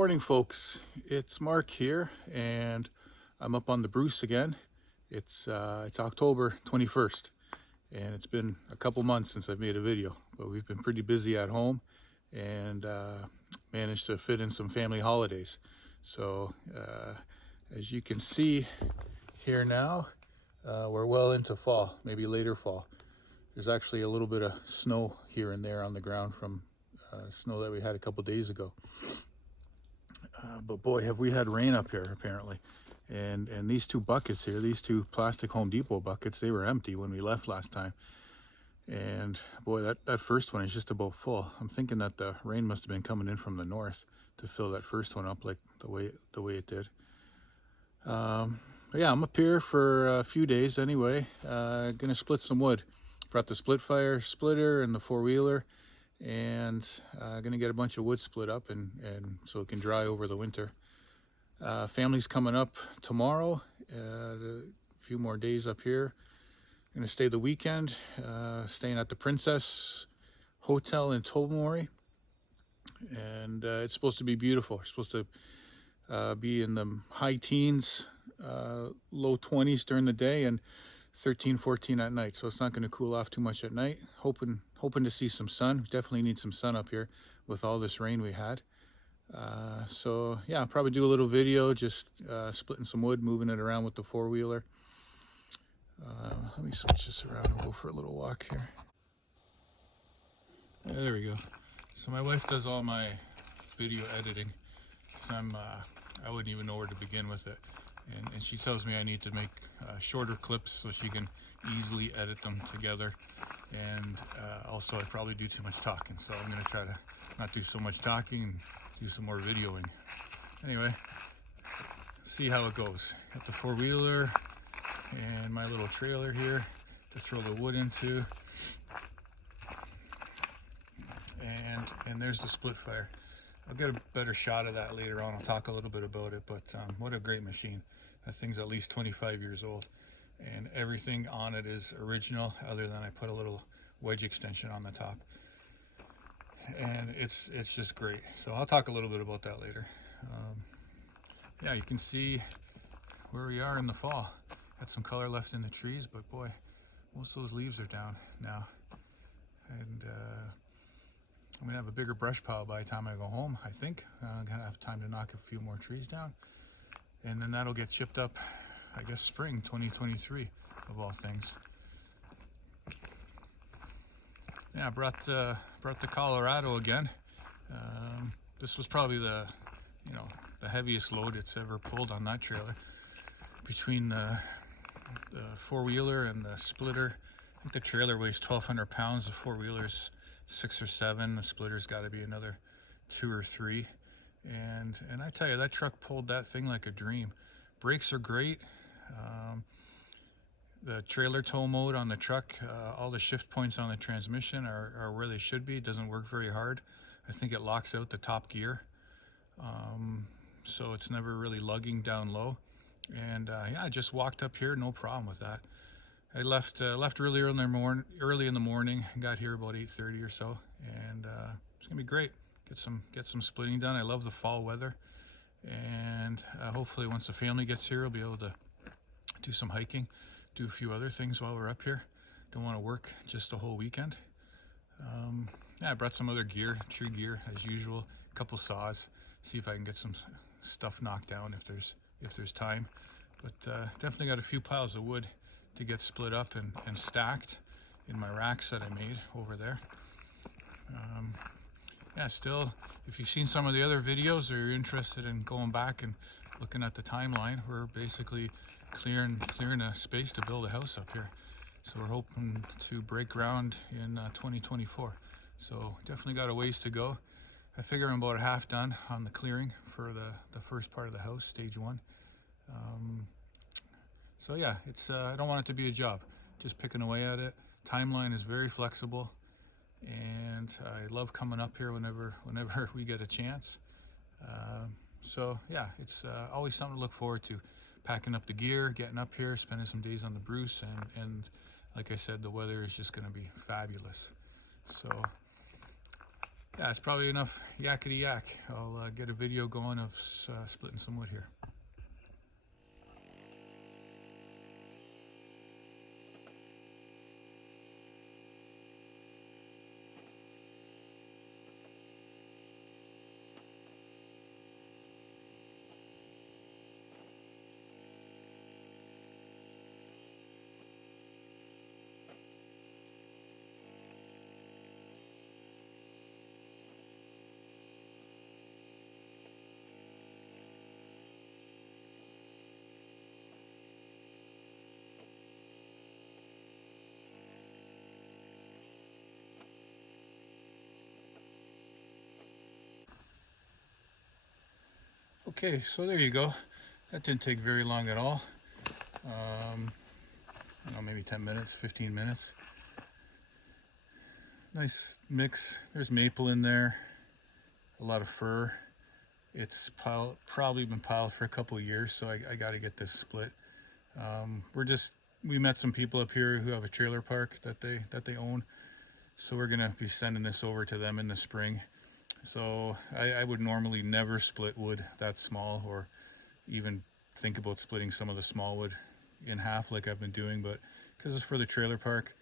Morning, folks. It's Mark here, and I'm up on the Bruce again. It's October 21st, and it's been a couple months since I've made a video, but we've been pretty busy at home and managed to fit in some family holidays. So as you can see here now, we're well into fall, maybe later fall. There's actually a little bit of snow here and there on the ground from snow that we had a couple days ago. But boy, have we had rain up here apparently. And these two buckets here, these two plastic Home Depot buckets, they were empty when we left last time. And boy, that first one is just about full. I'm thinking that the rain must have been coming in from the north to fill that first one up like the way it did. But yeah, I'm up here for a few days anyway. Gonna split some wood. Brought the Splitfire splitter and the four-wheeler, and gonna get a bunch of wood split up and so it can dry over the winter. Family's coming up tomorrow, a few more days up here. Gonna stay the weekend, staying at the Princess Hotel in Tobermory, and it's supposed to be beautiful. We're supposed to be in the high teens, low 20s during the day, and 13, 14 at night, so it's not going to cool off too much at night. Hoping to see some sun. We definitely need some sun up here with all this rain we had. So yeah, I'll probably do a little video just splitting some wood, moving it around with the four-wheeler. Let me switch this around and go for a little walk here. Yeah, there we go. So my wife does all my video editing because I wouldn't even know where to begin with it. And she tells me I need to make shorter clips so she can easily edit them together. And also I probably do too much talking, so I'm going to try to not do so much talking and do some more videoing. Anyway, see how it goes. Got the four-wheeler and my little trailer here to throw the wood into. And there's the Splitfire. I'll get a better shot of that later on. I'll talk a little bit about it, but what a great machine. That thing's at least 25 years old, and everything on it is original other than I put a little wedge extension on the top. And it's just great. So I'll talk a little bit about that later. Yeah, you can see where we are in the fall. Got some color left in the trees, but boy, most of those leaves are down now. And I'm gonna have a bigger brush pile by the time I go home, I think. I'm gonna have time to knock a few more trees down, and then that'll get chipped up, I guess, spring 2023 of all things. Yeah, I brought the Colorado again. This was probably the heaviest load it's ever pulled on that trailer. Between the four-wheeler and the splitter, I think the trailer weighs 1,200 pounds. The four-wheeler's 6 or 7. The splitter's got to be another 2 or 3. And I tell you, that truck pulled that thing like a dream. Brakes are great. The trailer tow mode on the truck, all the shift points on the transmission are where they should be. It doesn't work very hard. I think it locks out the top gear, so it's never really lugging down low. And yeah, I just walked up here, no problem with that. I left really early in the morning. Got here about 8:30 or so, and it's gonna be great. Get some splitting done. I love the fall weather, and hopefully once the family gets here, we'll be able to do some hiking, do a few other things while we're up here. Don't want to work just a whole weekend. Yeah, I brought some other gear, tree gear as usual. A couple saws. See if I can get some stuff knocked down if there's time. But definitely got a few piles of wood to get split up and stacked in my racks that I made over there. Yeah, still, if you've seen some of the other videos or you're interested in going back and looking at the timeline, we're basically clearing a space to build a house up here. So we're hoping to break ground in 2024. So definitely got a ways to go. I figure I'm about half done on the clearing for the first part of the house, stage 1. So yeah, I don't want it to be a job, just picking away at it. Timeline is very flexible, and I love coming up here whenever we get a chance. So yeah, it's always something to look forward to. Packing up the gear, getting up here, spending some days on the Bruce, and like I said, the weather is just going to be fabulous. So yeah, it's probably enough yakety yak. I'll get a video going of splitting some wood here. Okay, so there you go. That didn't take very long at all. I don't know, maybe 10 minutes, 15 minutes. Nice mix. There's maple in there, a lot of fir. It's probably been piled for a couple of years, so I got to get this split. We met some people up here who have a trailer park that they own, so we're gonna be sending this over to them in the spring. So I would normally never split wood that small, or even think about splitting some of the small wood in half like I've been doing, but because it's for the trailer park,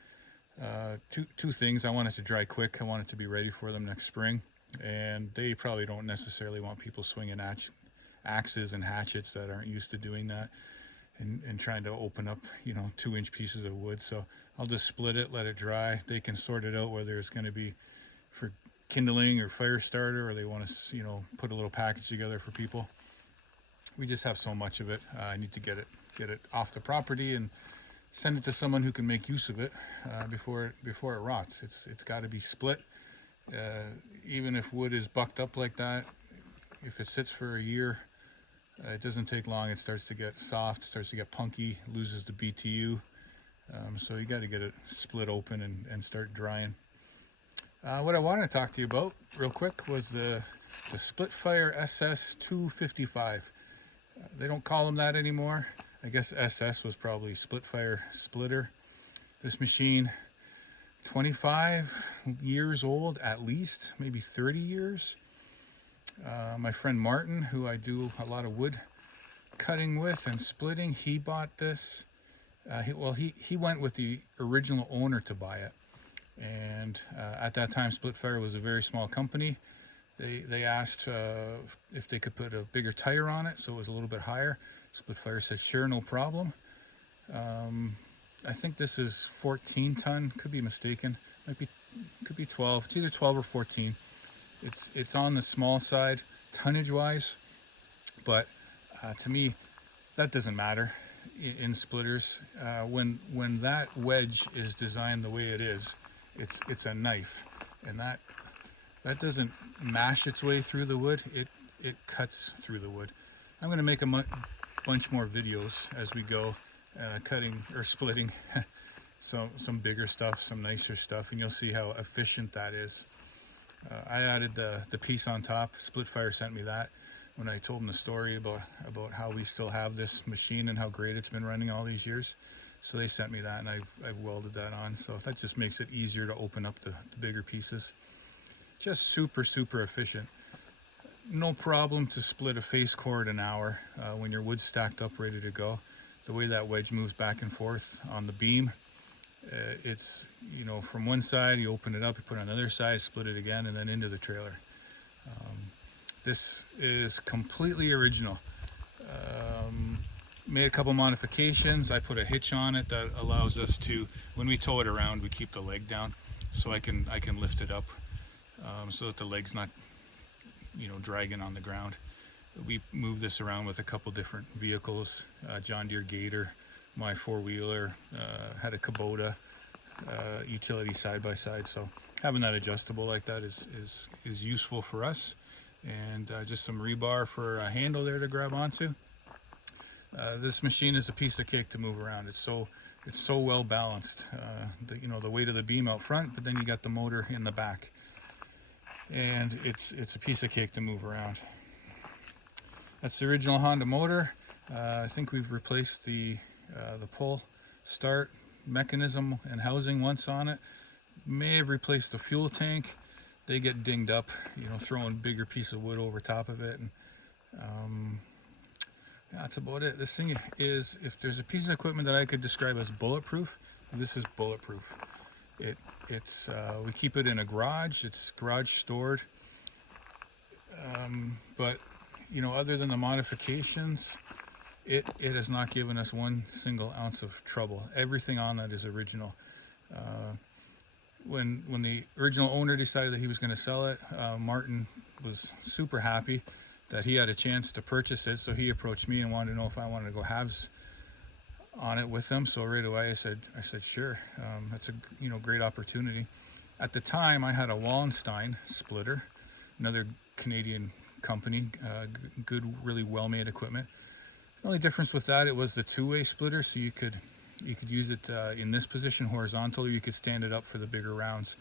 two things. I want it to dry quick. I want it to be ready for them next spring, and they probably don't necessarily want people swinging axes and hatchets that aren't used to doing that, and trying to open up 2-inch pieces of wood. So I'll just split it, let it dry. They can sort it out whether it's going to be for kindling or fire starter, or they want to put a little package together for people. We just have so much of it. I need to get it off the property and send it to someone who can make use of it before it rots. It's got to be split. Even if wood is bucked up like that, if it sits for a year, it doesn't take long. It starts to get soft, starts to get punky, loses the BTU. So you got to get it split open and start drying. What I wanted to talk to you about real quick was the Splitfire SS 255. They don't call them that anymore. I guess SS was probably Splitfire splitter. This machine, 25 years old at least, maybe 30 years. My friend Martin, who I do a lot of wood cutting with and splitting, he bought this. He went with the original owner to buy it. And at that time, Splitfire was a very small company. They asked if they could put a bigger tire on it so it was a little bit higher. Splitfire said, sure, no problem. I think this is 14 ton, could be mistaken. Could be 12. It's either 12 or 14. It's on the small side tonnage wise, but to me that doesn't matter in splitters. When that wedge is designed the way it is, it's a knife, and that doesn't mash its way through the wood. It cuts through the wood. I'm going to make a bunch more videos as we go, cutting or splitting some bigger stuff, some nicer stuff, and you'll see how efficient that is. I added the piece on top. Splitfire sent me that when I told them the story about how we still have this machine and how great it's been running all these years. So they sent me that, and I've welded that on. So that just makes it easier to open up the bigger pieces. Just super efficient. No problem to split a face cord an hour when your wood's stacked up ready to go. The way that wedge moves back and forth on the beam, it's from one side you open it up, you put it on the other side, split it again, and then into the trailer. This is completely original. Made a couple modifications. I put a hitch on it that allows us to, when we tow it around, we keep the leg down so I can lift it up so that the leg's not dragging on the ground. We move this around with a couple different vehicles. John Deere Gator, my 4-wheeler, had a Kubota utility side-by-side, so having that adjustable like that is useful for us. And just some rebar for a handle there to grab onto. This machine is a piece of cake to move around. It's so well balanced. The weight of the beam out front, but then you got the motor in the back, and it's a piece of cake to move around. That's the original Honda motor. I think we've replaced the pull start mechanism and housing once on it. May have replaced the fuel tank. they get dinged up, you know, throwing bigger piece of wood over top of it. And yeah, that's about it. This thing is, if there's a piece of equipment that I could describe as bulletproof, this is bulletproof. It's we keep it in a garage. It's garage stored. But you know, other than the modifications, it has not given us one single ounce of trouble. Everything on that is original. When the original owner decided that he was going to sell it, Martin was super happy that he had a chance to purchase it. So he approached me and wanted to know if I wanted to go halves on it with them. So right away I said sure. That's a great opportunity. At the time I had a Wallenstein splitter, another Canadian company, good, really well-made equipment. The only difference with that, it was the two-way splitter, so you could use it in this position horizontal, or you could stand it up for the bigger rounds.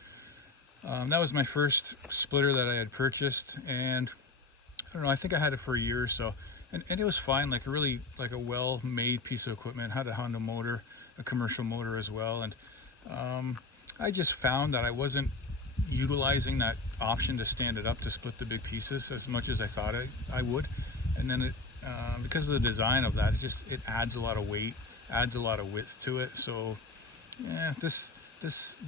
That was my first splitter that I had purchased, and I don't know, I think I had it for a year or so, and it was fine, like a well-made piece of equipment. It had a Honda motor, a commercial motor as well, and I just found that I wasn't utilizing that option to stand it up to split the big pieces as much as I thought I would. And then because of the design of that, it adds a lot of weight, adds a lot of width to it. So yeah, this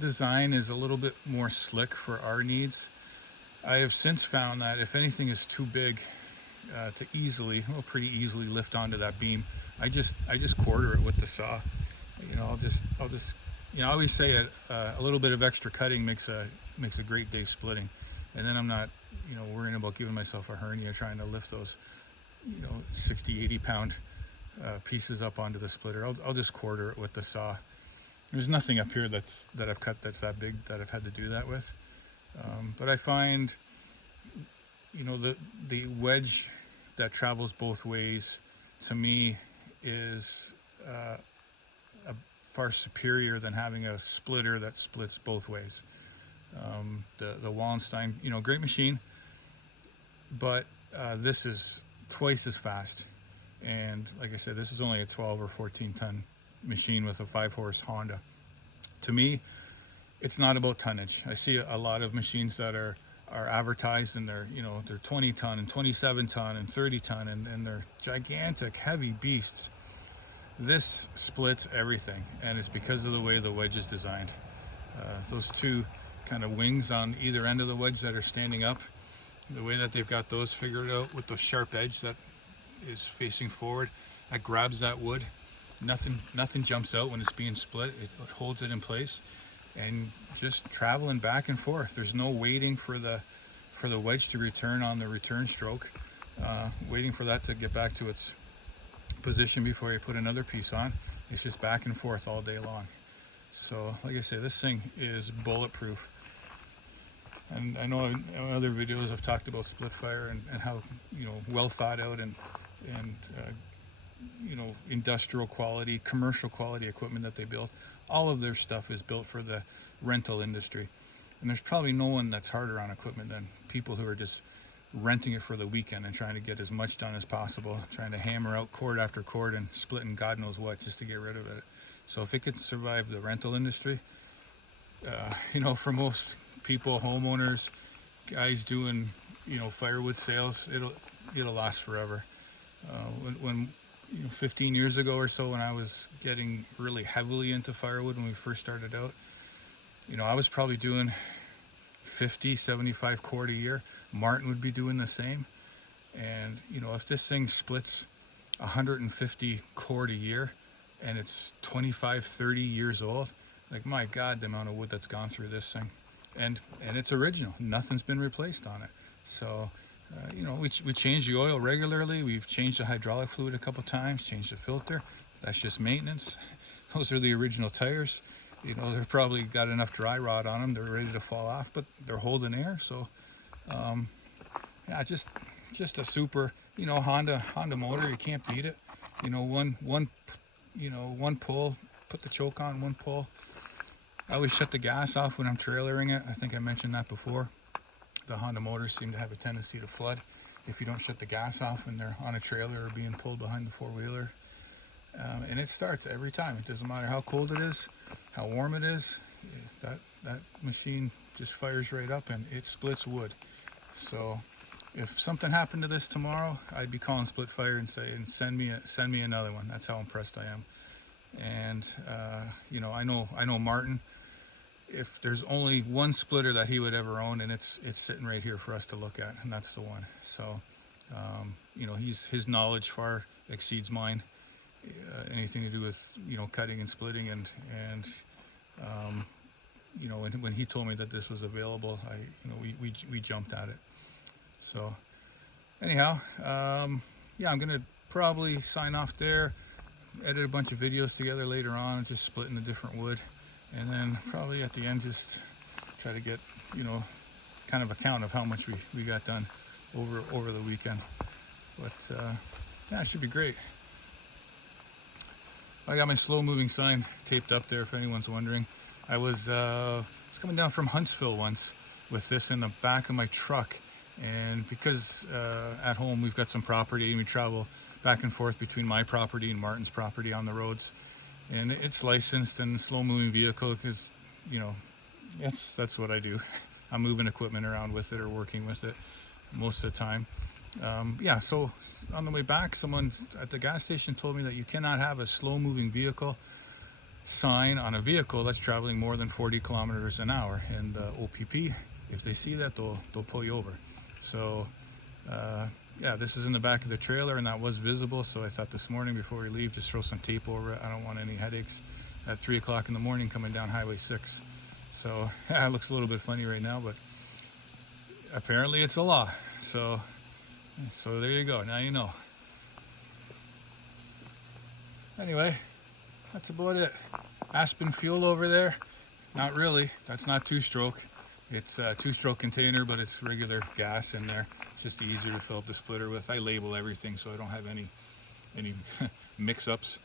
design is a little bit more slick for our needs. I have since found that if anything is too big to pretty easily lift onto that beam, I just quarter it with the saw. You know, I'll just you know, I always say a little bit of extra cutting makes a great day splitting, and then I'm not, you know, worrying about giving myself a hernia trying to lift those, you know, 60-80 pound pieces up onto the splitter. I'll just quarter it with the saw. There's nothing up here that I've cut that's that big that I've had to do that with. But I find, you know, the wedge that travels both ways, to me, is far superior than having a splitter that splits both ways. The Wallenstein, you know, great machine, but this is twice as fast. And like I said, this is only a 12 or 14 ton machine with a 5-horse Honda. To me, it's not about tonnage. I see a lot of machines that are advertised, and they're 20 ton and 27 ton and 30 ton, and they're gigantic, heavy beasts. This splits everything, and it's because of the way the wedge is designed. Those two kind of wings on either end of the wedge that are standing up, the way that they've got those figured out with the sharp edge that is facing forward, that grabs that wood. Nothing jumps out when it's being split. It holds it in place, and just traveling back and forth. There's no waiting for the wedge to return on the return stroke, waiting for that to get back to its position before you put another piece on. It's just back and forth all day long. So like I say, this thing is bulletproof. And I know in other videos I've talked about Splitfire and how, you know, well thought out and you know, industrial quality, commercial quality equipment that they build. All of their stuff is built for the rental industry, and there's probably no one that's harder on equipment than people who are just renting it for the weekend and trying to get as much done as possible, trying to hammer out cord after cord and splitting God knows what just to get rid of it. So if it could survive the rental industry, you know, for most people, homeowners, guys doing, you know, firewood sales, it'll last forever. When you know, 15 years ago or so, when I was getting really heavily into firewood, when we first started out, you know, I was probably doing 50, 75 cord a year. Martin would be doing the same. And, you know, if this thing splits 150 cord a year and it's 25, 30 years old, like, my God, the amount of wood that's gone through this thing. And it's original. Nothing's been replaced on it. So, you know, we change the oil regularly. We've changed the hydraulic fluid a couple times, changed the filter. That's just maintenance. Those are the original tires. You know, they're probably got enough dry rot on them. They're ready to fall off, but they're holding air. So, yeah, just a super, you know, Honda motor. You can't beat it. You know, one pull, put the choke on, one pull. I always shut the gas off when I'm trailering it. I think I mentioned that before. The Honda motors seem to have a tendency to flood if you don't shut the gas off when they're on a trailer or being pulled behind the four-wheeler. And it starts every time. It doesn't matter how cold it is, how warm it is. that machine just fires right up and it splits wood. So if something happened to this tomorrow, I'd be calling Splitfire and saying, send me another one. That's how impressed I am. And you know, I know Martin, if there's only one splitter that he would ever own, and it's sitting right here for us to look at, and that's the one. So you know, his knowledge far exceeds mine. Anything to do with, you know, cutting and splitting, and you know, when he told me that this was available, we jumped at it. So anyhow, yeah, I'm gonna probably sign off there, edit a bunch of videos together later on, just splitting the different wood, and then probably at the end just try to get, you know, kind of a count of how much we got done over the weekend. But yeah, it should be great. I got my slow moving sign taped up there if anyone's wondering. I was coming down from Huntsville once with this in the back of my truck, and because at home we've got some property and we travel back and forth between my property and Martin's property on the roads, and it's licensed and slow moving vehicle because, you know, that's what I do. I'm moving equipment around with it or working with it most of the time. Yeah, so on the way back, someone at the gas station told me that you cannot have a slow moving vehicle sign on a vehicle that's traveling more than 40 kilometers an hour, and the OPP, if they see that, they'll pull you over. So yeah, this is in the back of the trailer and that was visible, so I thought this morning before we leave, just throw some tape over it. I don't want any headaches at 3 o'clock in the morning coming down Highway 6. So yeah, it looks a little bit funny right now, but apparently it's a law. So there you go, now you know. Anyway, that's about it. Aspen fuel over there, not really, that's not two-stroke. It's a two-stroke container, but it's regular gas in there. It's just easier to fill up the splitter with. I label everything so I don't have any mix-ups.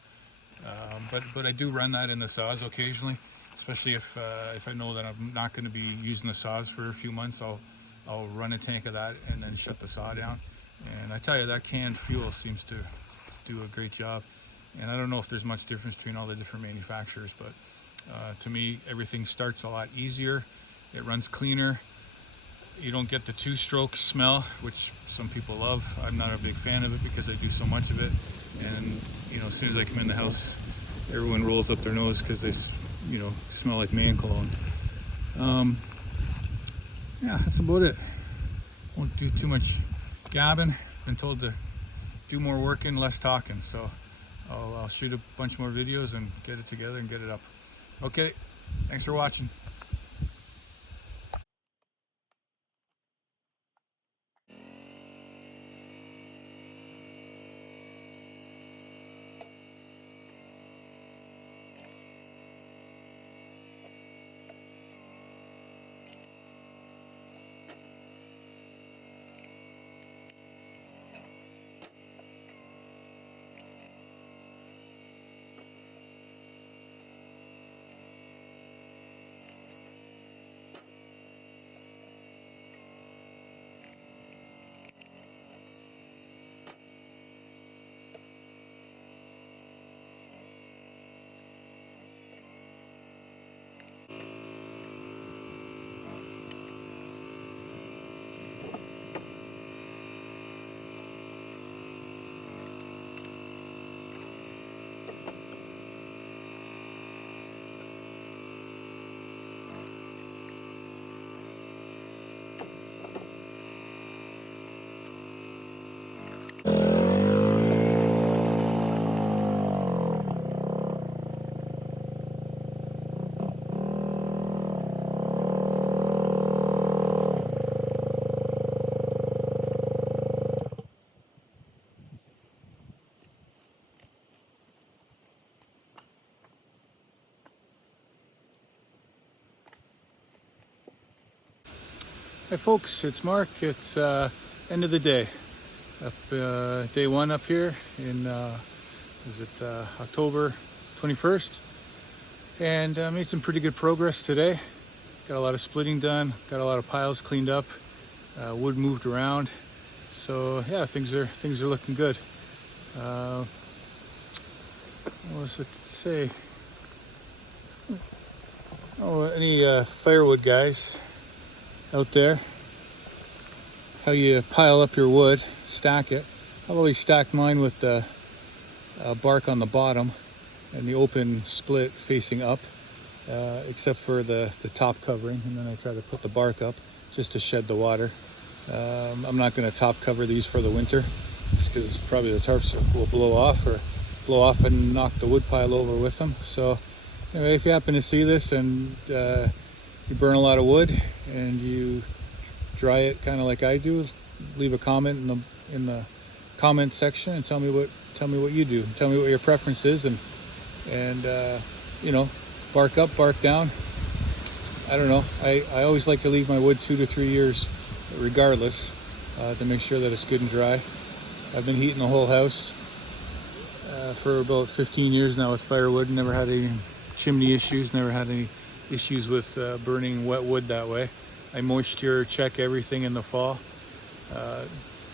But I do run that in the saws occasionally, especially if I know that I'm not going to be using the saws for a few months. I'll run a tank of that and then shut the saw down. And I tell you, that canned fuel seems to do a great job. And I don't know if there's much difference between all the different manufacturers, but to me, everything starts a lot easier. It runs cleaner. You don't get the two-stroke smell, which some people love. I'm not a big fan of it because I do so much of it. And, you know, as soon as I come in the house, everyone rolls up their nose because they, you know, smell like man cologne. Yeah, that's about it. Won't do too much gabbing. Been told to do more working, less talking. So I'll shoot a bunch more videos and get it together and get it up. Okay, thanks for watching. Hi folks, it's Mark. It's end of the day. Up day one up here in October 21st, and made some pretty good progress today. Got a lot of splitting done, got a lot of piles cleaned up, wood moved around. So yeah, things are looking good. What was it to say? Oh, any firewood guys out there, how you pile up your wood, stack it. I've always stacked mine with the bark on the bottom and the open split facing up, except for the top covering, and then I try to put the bark up just to shed the water. I'm not going to top cover these for the winter, just because probably the tarps will blow off and knock the wood pile over with them. So anyway, if you happen to see this and you burn a lot of wood and you dry it kind of like I do, leave a comment in the comment section and tell me what you do. Tell me what your preference is, and you know, bark up, bark down. I don't know. I always like to leave my wood 2 to 3 years regardless, to make sure that it's good and dry. I've been heating the whole house for about 15 years now with firewood. Never had any chimney issues, never had any issues with burning wet wood that way. I moisture check everything in the fall.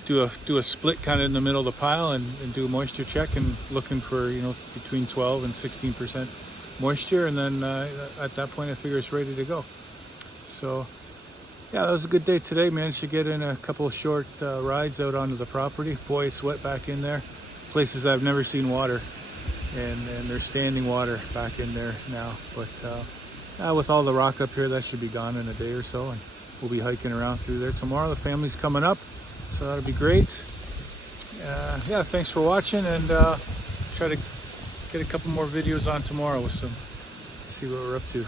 Do a split kind of in the middle of the pile and do a moisture check, and looking for, you know, between 12 and 16% moisture, and then at that point I figure it's ready to go. So yeah, that was a good day today. Managed to get in a couple of short rides out onto the property. Boy, it's wet back in there. Places I've never seen water, and there's standing water back in there now. But with all the rock up here, that should be gone in a day or so, and we'll be hiking around through there tomorrow. The family's coming up, so that'll be great. Yeah, thanks for watching, and try to get a couple more videos on tomorrow with see what we're up to.